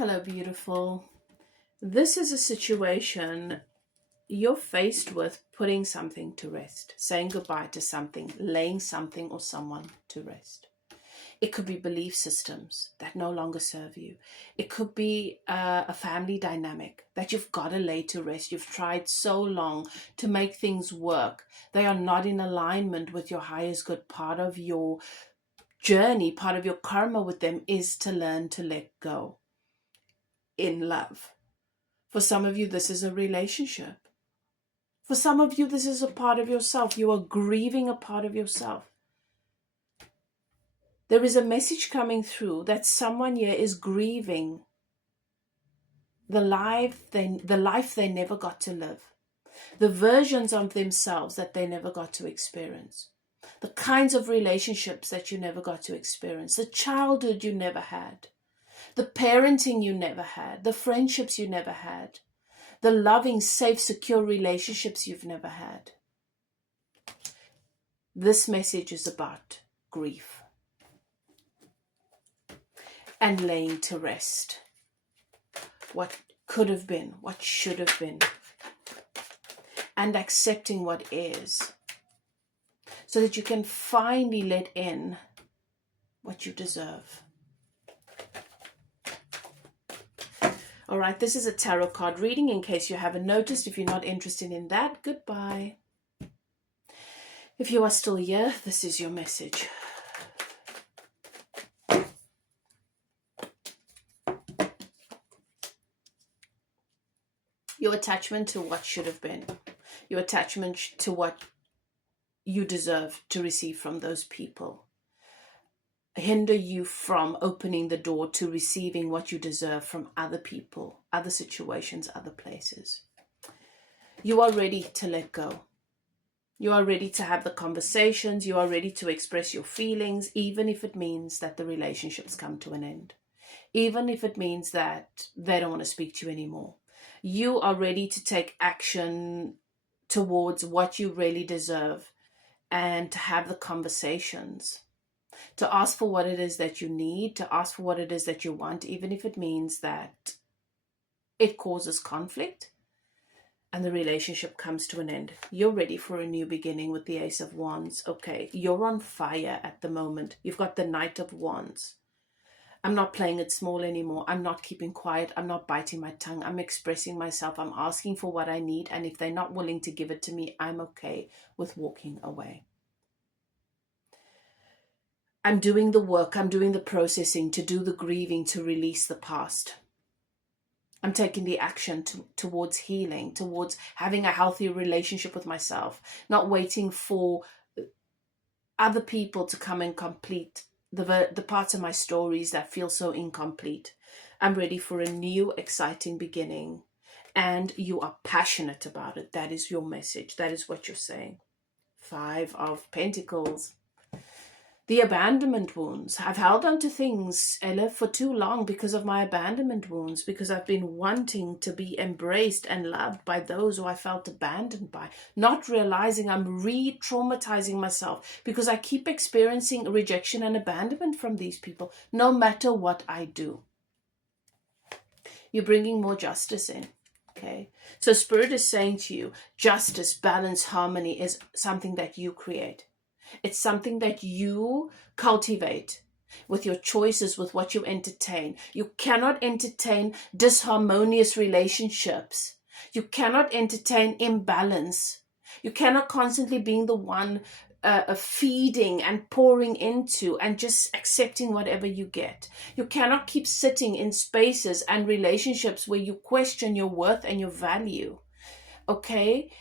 Hello, beautiful. This is a situation you're faced with putting something to rest, saying goodbye to something, laying something or someone to rest. It could be belief systems that no longer serve you. It could be a family dynamic that you've got to lay to rest. You've tried so long to make things work. They are not in alignment with your highest good. Part of your journey, part of your karma with them is to learn to let go in love. For some of you, this is a relationship. For some of you, this is a part of yourself. You are grieving a part of yourself. There is a message coming through that someone here is grieving the life they never got to live, the versions of themselves that they never got to experience, the kinds of relationships that you never got to experience, the childhood you never had, the parenting you never had, the friendships you never had, the loving, safe, secure relationships you've never had. This message is about grief and laying to rest what could have been, what should have been, and accepting what is, so that you can finally let in what you deserve. All right, this is a tarot card reading in case you haven't noticed. If you're not interested in that, goodbye. If you are still here, this is your message. Your attachment to what should have been, your attachment to what you deserve to receive from those people, hinder you from opening the door to receiving what you deserve from other people, other situations, other places. You are ready to let go. You are ready to have the conversations. You are ready to express your feelings, even if it means that the relationships come to an end, even if it means that they don't want to speak to you anymore. You are ready to take action towards what you really deserve and to have the conversations, to ask for what it is that you need, to ask for what it is that you want, even if it means that it causes conflict and the relationship comes to an end. You're ready for a new beginning with the Ace of Wands. Okay, you're on fire at the moment. You've got the Knight of Wands. I'm not playing it small anymore. I'm not keeping quiet. I'm not biting my tongue. I'm expressing myself. I'm asking for what I need. And if they're not willing to give it to me, I'm okay with walking away. I'm doing the work. I'm doing the processing, to do the grieving, to release the past. I'm taking the action towards healing, towards having a healthy relationship with myself, not waiting for other people to come and complete the parts of my stories that feel so incomplete. I'm ready for a new, exciting beginning. And you are passionate about it. That is your message. That is what you're saying. 5 of Pentacles. The abandonment wounds. I've held on to things, Elif, for too long because of my abandonment wounds, because I've been wanting to be embraced and loved by those who I felt abandoned by, not realizing I'm re-traumatizing myself because I keep experiencing rejection and abandonment from these people, no matter what I do. You're bringing more justice in. Okay, so Spirit is saying to you, justice, balance, harmony is something that you create. It's something that you cultivate with your choices, with what you entertain. You cannot entertain disharmonious relationships. You cannot entertain imbalance. You cannot constantly being the one feeding and pouring into and just accepting whatever you get. You cannot keep sitting in spaces and relationships where you question your worth and your value, okay?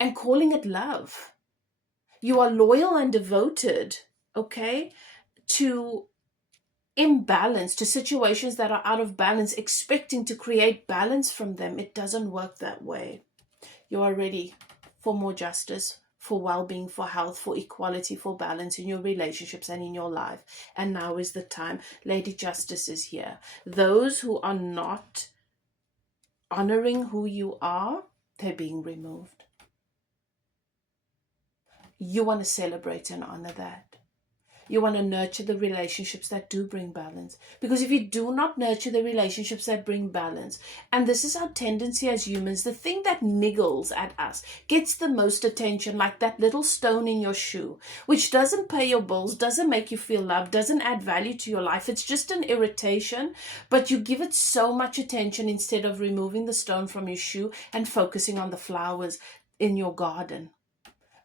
And calling it love. You are loyal and devoted, okay, to imbalance, to situations that are out of balance, expecting to create balance from them. It doesn't work that way. You are ready for more justice, for well-being, for health, for equality, for balance in your relationships and in your life. And now is the time. Lady Justice is here. Those who are not honoring who you are, they're being removed. You want to celebrate and honor that. You want to nurture the relationships that do bring balance. Because if you do not nurture the relationships that bring balance, and this is our tendency as humans, the thing that niggles at us, gets the most attention, like that little stone in your shoe, which doesn't pay your bills, doesn't make you feel loved, doesn't add value to your life. It's just an irritation, but you give it so much attention instead of removing the stone from your shoe and focusing on the flowers in your garden,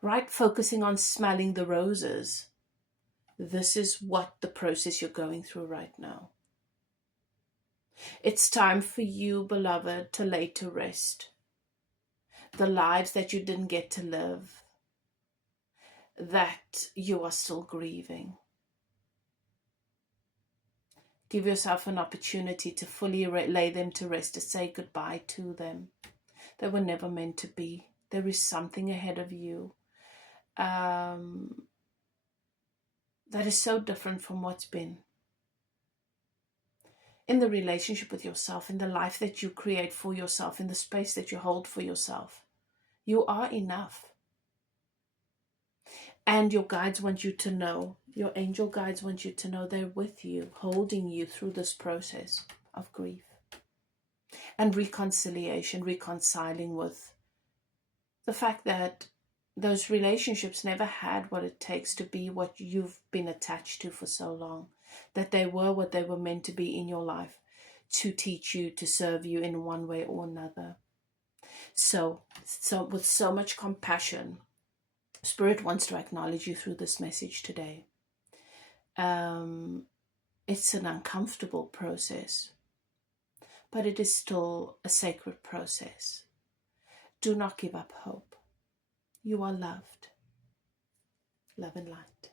right? Focusing on smelling the roses. This is what the process you're going through right now. It's time for you, beloved, to lay to rest the lives that you didn't get to live, that you are still grieving. Give yourself an opportunity to fully lay them to rest, to say goodbye to them. They were never meant to be. There is something ahead of you that is so different from what's been. In the relationship with yourself, in the life that you create for yourself, in the space that you hold for yourself, you are enough. And your guides want you to know, your angel guides want you to know they're with you, holding you through this process of grief and reconciliation, reconciling with the fact that those relationships never had what it takes to be what you've been attached to for so long, that they were what they were meant to be in your life, to teach you, to serve you in one way or another. So with so much compassion, Spirit wants to acknowledge you through this message today. It's an uncomfortable process, but it is still a sacred process. Do not give up hope. You are loved. Love and light.